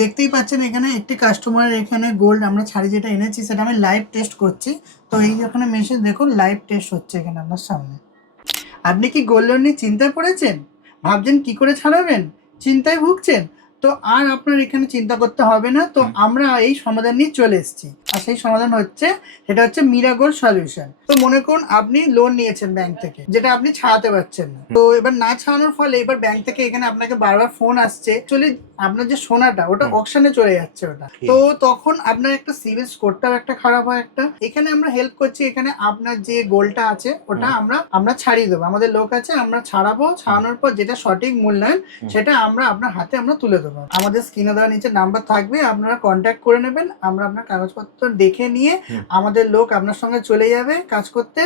দেখতেই পাচ্ছেন এখানে একটি কাস্টমারের এখানে গোল্ড আমরা ছাড়ি যেটা এনেছি সেটা আমি লাইভ টেস্ট করছি। তো এই এখানে মেশিন দেখুন লাইভ টেস্ট হচ্ছে এখানে আপনার সামনে। আপনি কি গোল্ড লোন নিয়ে চিন্তায় পড়েছেন? ভাবছেন কি করে ছাড়াবেন? চিন্তায় ভুগছেন? তো আর আপনার এখানে চিন্তা করতে হবে না। তো আমরা এই সমাধান নিয়ে চলে এসেছি। আর সেই সমাধান হচ্ছে সেটা হচ্ছে মিরাগোল সলিউশন। তো মনে করুন আপনি লোন নিয়েছেন ব্যাংক থেকে, যেটা আপনি ছাড়াতে পারছেন না। তো এবার না ছাড়ানোর ফলে এবার ব্যাংক থেকে এখানে আপনাকে বারবার ফোন আসছে। অ্যাকচুয়ালি আপনার যে সোনাটা ওটা অকশনে চলে যাচ্ছে ওটা। তো তখন আপনার একটা সিভিল স্কোরটাও একটা খারাপ হয় একটা। এখানে আমরা হেল্প করছি, এখানে আপনার যে গোল্ডটা আছে ওটা আমরা ছাড়িয়ে দেবো। আমাদের লোক আছে, আমরা ছাড়াবো। ছাড়ানোর পর যেটা সঠিক মূল্যায়ন সেটা আমরা আপনার হাতে আমরা তুলে দেবো। আমাদের স্ক্রিনে দেওয়া নিচে নাম্বার থাকবে, আপনারা কন্ট্যাক্ট করে নেবেন। আমরা আপনার কাগজপত্র দেখে নিয়ে আমাদের লোক আপনার সঙ্গে চলে যাবে কাজ করতে।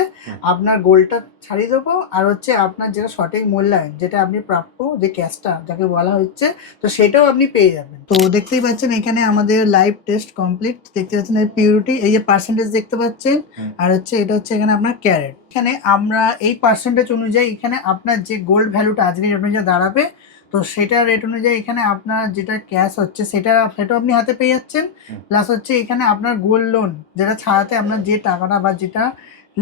আপনার গোল্ডটা ছাড়িয়ে দেবো। আর হচ্ছে আপনার যেটা সঠিক মূল্যায়ন, যেটা আপনি প্রাপ্য যে ক্যাশটা যাকে বলা হচ্ছে, তো সেটাও আপনি পেয়ে যাবেন। তো দেখতেই পাচ্ছেন এখানে আমাদের লাইভ টেস্ট কমপ্লিট। দেখতে পাচ্ছেন এর পিউরিটি, এই যে পার্সেন্টেজ দেখতে পাচ্ছেন। আর হচ্ছে এটা হচ্ছে এখানে আপনার ক্যারেট। এখানে আমরা এই পার্সেন্টেজ অনুযায়ী এখানে আপনার যে গোল্ড ভ্যালুটা আজকে রেট অনুযায়ী দাঁড়াবে, তো সেটা রেট অনুযায়ী এখানে আপনার যেটা ক্যাশ হচ্ছে সেটাও আপনি হাতে পেয়ে যাচ্ছেন। প্লাস হচ্ছে এখানে আপনার গোল্ড লোন যেটা ছাড়াতে আপনার যে টাকাটা বা যেটা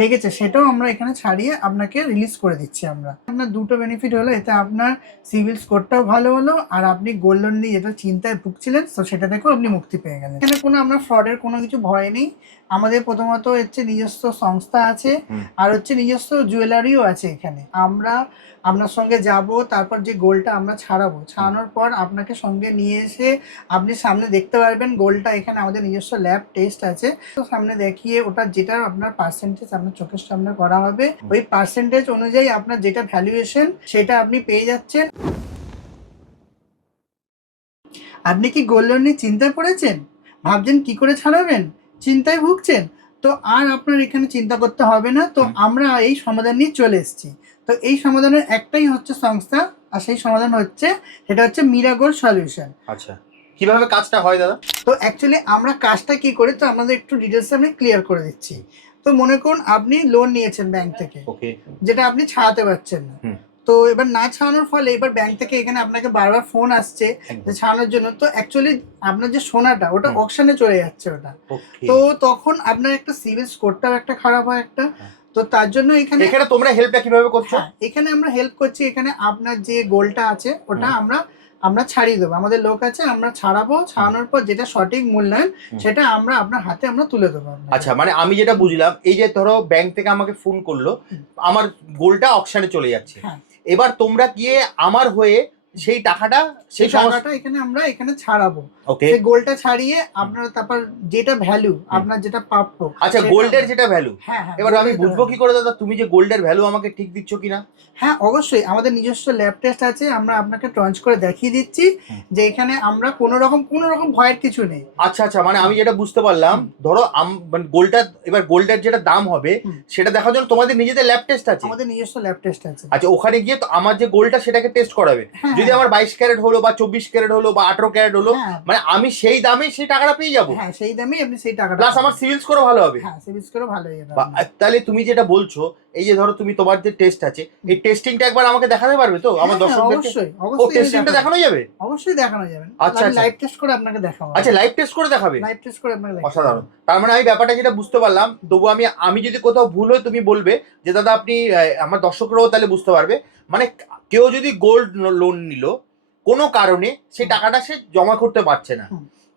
লেগেছে সেটাও আমরা এখানে ছাড়িয়ে আপনাকে রিলিজ করে দিচ্ছি আমরা। আপনার দুটো বেনিফিট হলো, এতে আপনার সিভিল স্কোরটাও ভালো হলো, আর আপনি গোল্ড লোন নিয়ে যেটা চিন্তায় ভুগছিলেন তো সেটা থেকেও আপনি মুক্তি পেয়ে গেলেন। এখানে কোনো আমরা ফ্রডের কোনো কিছু ভয় নেই। আমাদের প্রথমত হচ্ছে নিজস্ব সংস্থা আছে, আর হচ্ছে নিজস্ব জুয়েলারিও আছে এখানে। আমরা আপনার সঙ্গে যাব, তারপর যে গোল্ডটা আমরা ছাড়াবো, ছাড়ানোর পর আপনাকে সঙ্গে নিয়ে এসে আপনি সামনে দেখতে পারবেন গোল্ডটা। এখানে আমাদের নিজস্ব ল্যাব টেস্ট আছে, তো সামনে দেখিয়ে ওটা যেটা আপনার পার্সেন্টেজ আপনার চোখের সামনে করা হবে, ওই পার্সেন্টেজ অনুযায়ী আপনার যেটা ভ্যালুয়েশন সেটা আপনি পেয়ে যাচ্ছেন। আপনি কি গোল্ড লোন নিয়ে চিন্তায় পড়েছেন? ভাবছেন কি করে ছাড়াবেন? চিন্তায় ভুগছেন? তো আর আপনার এখানে চিন্তা করতে হবে না। তো আমরা এই সমাধান নিয়ে চলে এসেছি। তো এই সমাধানের একটাই হচ্ছে সংস্থা, আর সেই সমাধান হচ্ছে সেটা হচ্ছে মিরাগোল সলিউশন। আচ্ছা, কিভাবে কাজটা হয় দাদা? তো অ্যাকচুয়ালি আমরা কাজটা কি করি, তো আমাদের একটু ডিটেলস আমি ক্লিয়ার করে দিচ্ছি। তো মনে করুন আপনি লোন নিয়েছেন ব্যাংক থেকে, ওকে। যেটা আপনি ছাড়াতে পারছেন না। তো এবার না ছাড়ানোর ফলে এবার ব্যাংক থেকে এখানে আপনাকে বারবার ফোন আসছে যে ছাড়ানোর জন্য। তো অ্যাকচুয়ালি আপনার যে সোনাটা ওটা অকশনে চলে যাচ্ছে ওটা। তো তখন আপনার একটা সিভিল স্কোরটাও একটা খারাপ হয় একটা। তো তার জন্য এখানে তোমরা হেল্পটা কিভাবে করছো? এখানে আমরা হেল্প করছি, এখানে আপনার যে গোল্ডটা আছে ওটা আমরা ছাড়িয়ে দেবো। আমাদের লোক আছে, আমরা ছাড়াবো। ছাড়ানোর পর যেটা সঠিক মূল্যায়ন সেটা আমরা আপনার হাতে আমরা তুলে দেবো। আচ্ছা, মানে আমি যেটা বুঝলাম, এই যে ধরো ব্যাংক থেকে আমাকে ফোন করলো, আমার গোল্ডটা অকশনে চলে যাচ্ছে, এবার তোমরা গিয়ে আমার হয়ে সেই টাকাটা এখানে আমরা ছাড়াবো। সেই গোল্ডটা ছাড়িয়ে আপনার তারপর যেটা ভ্যালু আপনার যেটা প্রাপ্য। আচ্ছা, গোল্ডের যেটা ভ্যালু, এবার আমি বুঝবো কি করে দাদা তুমি যে গোল্ডের ভ্যালু আমাকে ঠিক দিচ্ছ কিনা? হ্যাঁ, অবশ্যই আমাদের নিজস্ব ল্যাব টেস্ট আছে, আমরা আপনাকে ট্রান্স করে দেখিয়ে দিচ্ছি যে এখানে আমরা কোনো রকম ভয়ের কিছু নেই। আচ্ছা আচ্ছা, মানে আমি যেটা বুঝতে পারলাম, ধরো মানে গোল্ডটা, এবার গোল্ডের যেটা দাম হবে সেটা দেখার জন্য তোমাদের নিজেদের ল্যাব টেস্ট আছে? আমাদের নিজস্ব ল্যাব টেস্ট আছে। আচ্ছা, ওখানে গিয়ে তো আমার যে গোল্ডটা সেটাকে টেস্ট করাবে। যদি আমার 22 ক্যারেট হলো বা 24 ক্যারেট হলো বা 18 ক্যারেট হলো, মানে আমি সেই দামে সেই টাকাটা পেয়ে যাবো? হ্যাঁ, সেই দামেই আপনি সেই টাকাটা, প্লাস আমার সিভিল স্কোরও ভালো হবে। হ্যাঁ, সিভিল স্কোরও ভালো হয়ে যাবে। তাহলে তুমি যেটা বলছো, এই যে ধরো তুমি তোমার যে টেস্ট আছে, এই টেস্টিংটা একবার আমাকে দেখাতে পারবে তো আমার দর্শকদেরকে? অবশ্যই ও, টেস্টিংটা দেখানো যাবে? অবশ্যই দেখানো যাবে। আচ্ছা, লাইভ টেস্ট করে আপনাকে দেখাবো। আচ্ছা, লাইভ টেস্ট করে দেখাবে? লাইভ টেস্ট করে আপনাকে দেখাবো। অসাধারণ। তার মানে আমি ব্যাপারটা যেটা বুঝতে পারলাম, তবু আমি যদি কোথাও ভুল হয় তুমি বলবে যে দাদা আপনি, আমার দর্শকরাও তাহলে বুঝতে পারবে। মানে কেউ যদি গোল্ড লোন নিল কোনো কারণে, সেই টাকাটা সে জমা করতে পারছে না,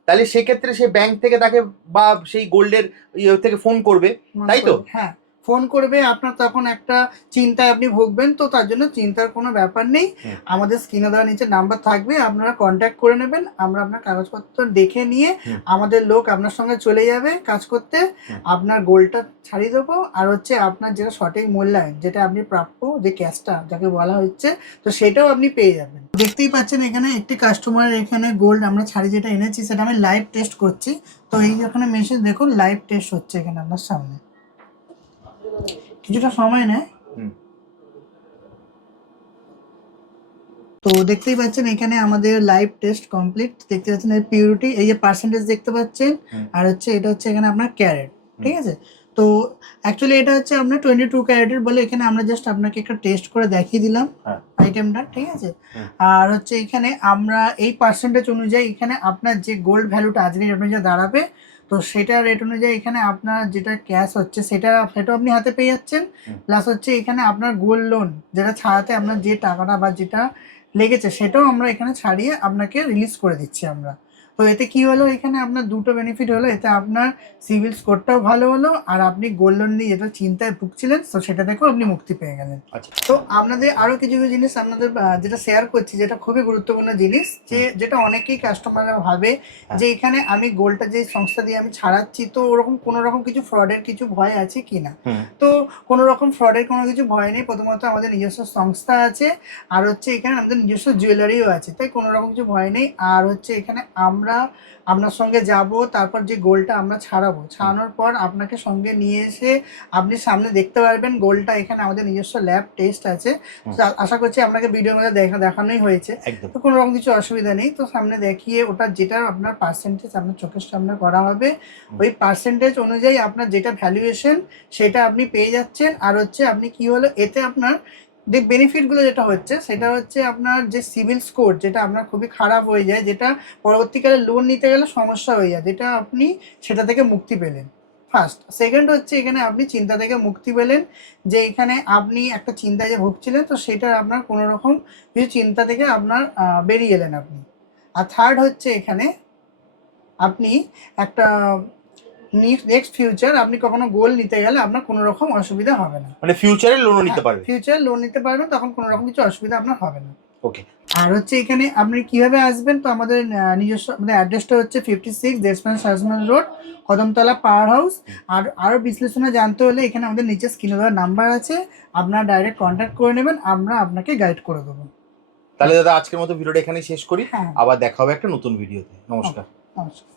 তাহলে সেক্ষেত্রে সে ব্যাংক থেকে তাকে বা সেই গোল্ডের থেকে ফোন করবে, তাই তো? হ্যাঁ, ফোন করবে। আপনার তখন একটা চিন্তায় আপনি ভুগবেন, তো তার জন্য চিন্তার কোনো ব্যাপার নেই। আমাদের স্ক্রিনে দেওয়া নিচে নাম্বার থাকবে, আপনারা কন্ট্যাক্ট করে নেবেন। আমরা আপনার কাগজপত্র দেখে নিয়ে আমাদের লোক আপনার সঙ্গে চলে যাবে কাজ করতে। আপনার গোল্ডটা ছাড়িয়ে দেবো, আর হচ্ছে আপনার যেটা সঠিক মূল্যায়ন, যেটা আপনি প্রাপ্য যে ক্যাশটা যাকে বলা হচ্ছে, তো সেটাও আপনি পেয়ে যাবেন। দেখতেই পাচ্ছেন এখানে একটি কাস্টমারের এখানে গোল্ড আমরা ছাড়ি যেটা এনেছি সেটা আমি লাইভ টেস্ট করছি। তো এই এখানে মেশিন দেখুন লাইভ টেস্ট হচ্ছে এখানে আপনার সামনে। কিছুটা সময় নেয়। তো দেখতেই পাচ্ছেন এখানে আমাদের লাইভ টেস্ট কমপ্লিট। দেখতে পাচ্ছেন এর পিউরিটি, এই যে পার্সেন্টেজ দেখতে পাচ্ছেন। আর হচ্ছে এটা হচ্ছে এখানে আপনার ক্যারেট, ঠিক আছে। তো অ্যাকচুয়ালি এটা হচ্ছে আপনার 22 ক্যারেটের বলে এখানে আমরা জাস্ট আপনাকে একটা টেস্ট করে দেখিয়ে দিলাম হ্যাঁ। আইটেমটা, ঠিক আছে। হুম। আর হচ্ছে এখানে আমরা এই পার্সেন্টেজ অনুযায়ী এখানে আপনার যে গোল্ড ভ্যালুটা আজকে রেট অনুযায়ী দাঁড়াবে, তো সেটা রেট অনুযায়ী এখানে আপনার যেটা ক্যাশ হচ্ছে সেটাও আপনি হাতে পেয়ে যাচ্ছেন। হুম। প্লাস হচ্ছে এখানে আপনার গোল্ড লোন যেটা ছাড়াতে আপনার যে টাকাটা বা যেটা লেগেছে সেটাও আমরা এখানে ছাড়িয়ে আপনাকে রিলিজ করে দিচ্ছি আমরা। তো এতে কি হলো, এখানে আপনার দুটো বেনিফিট হলো, এতে আপনার সিভিল স্কোরটাও ভালো হলো আর আপনি গোল্ড লোন নিয়ে যেটা চিন্তায় ভুগছিলেন তো সেটা থেকেও আপনি মুক্তি পেয়ে গেলেন। আচ্ছা। তো আপনাদের আরো কিছু কিছু জিনিস আপনাদের যেটা শেয়ার করছি যেটা খুবই গুরুত্বপূর্ণ জিনিস, যেটা অনেকেই কাস্টমাররা ভাবে যে এখানে আমি গোল্ডটা যে সংস্থা দিয়ে আমি ছাড়াচ্ছি তো ওরকম কোনো রকম কিছু ফ্রডের কিছু ভয় আছে কিনা। তো কোনো রকম ফ্রডের কোনো কিছু ভয় নেই। প্রথমত আমাদের নিজস্ব সংস্থা আছে, আর হচ্ছে এখানে আমাদের নিজস্ব জুয়েলারিও আছে, তাই কোনো রকম কিছু ভয় নেই। আর হচ্ছে এখানে আমরা আপনার সঙ্গে যাব, তারপর যে গোল্ডটা আমরা ছাড়ানোর পর আপনাকে সঙ্গে নিয়ে এসে আপনি সামনে দেখতে পারবেন গোল্ডটা। এখানে আমাদের নিজস্ব ল্যাব টেস্ট আছে, আশা করছি আপনাকে ভিডিওর মধ্যে দেখানোই হয়েছে, তো কোনো রকম কিছু অসুবিধা নেই। তো সামনে দেখিয়ে ওটা যেটা আপনার পার্সেন্টেজ আপনার চোখের সামনে করা হবে, ওই পার্সেন্টেজ অনুযায়ী আপনার যেটা ভ্যালুয়েশন সেটা আপনি পেয়ে যাচ্ছেন। আর হচ্ছে আপনি কি হলো এতে আপনার যে বেনিফিটগুলো যেটা হচ্ছে সেটা হচ্ছে আপনার যে সিভিল স্কোর যেটা আপনার খুবই খারাপ হয়ে যায়, যেটা পরবর্তীকালে লোন নিতে গেলে সমস্যা হয়ে যায়, যেটা আপনি সেটা থেকে মুক্তি পেলেন ফার্স্ট। সেকেন্ড হচ্ছে এখানে আপনি চিন্তা থেকে মুক্তি পেলেন, যে এখানে আপনি একটা চিন্তায় যে ভুগছিলেন তো সেটা আপনার কোনো রকম কিছু চিন্তা থেকে আপনার বেরিয়ে এলেন আপনি। আর থার্ড হচ্ছে এখানে আপনি একটা নেক্সট ফিউচার আপনি কখনো গোল নিতে গেলে আপনার কোনো রকম অসুবিধা হবে না, মানে ফিউচারে লোন নিতে পারবে। ফিউচার লোন নিতে পারবেন, তখন কোনো রকম কিছু অসুবিধা আপনার হবে না। ওকে। আর হচ্ছে এখানে আপনি কিভাবে আসবেন, তো আমাদের নিজস্ব আমাদের অ্যাড্রেসটা হচ্ছে 56 দেশপান Shahjaman road, Kadamtala power house. আর আরও বিশ্লেষণে জানতে হলে এখানে আমাদের নিচে স্ক্রিনে দেওয়ার নাম্বার আছে, আপনারা ডাইরেক্ট কন্ট্যাক্ট করে নেবেন, আমরা আপনাকে গাইড করে দেবো। তাহলে দাদা আজকের মতো ভিডিওটা এখানেই শেষ করি, হ্যাঁ, আবার দেখা হবে একটা নতুন ভিডিওতে। নমস্কার। নমস্কার।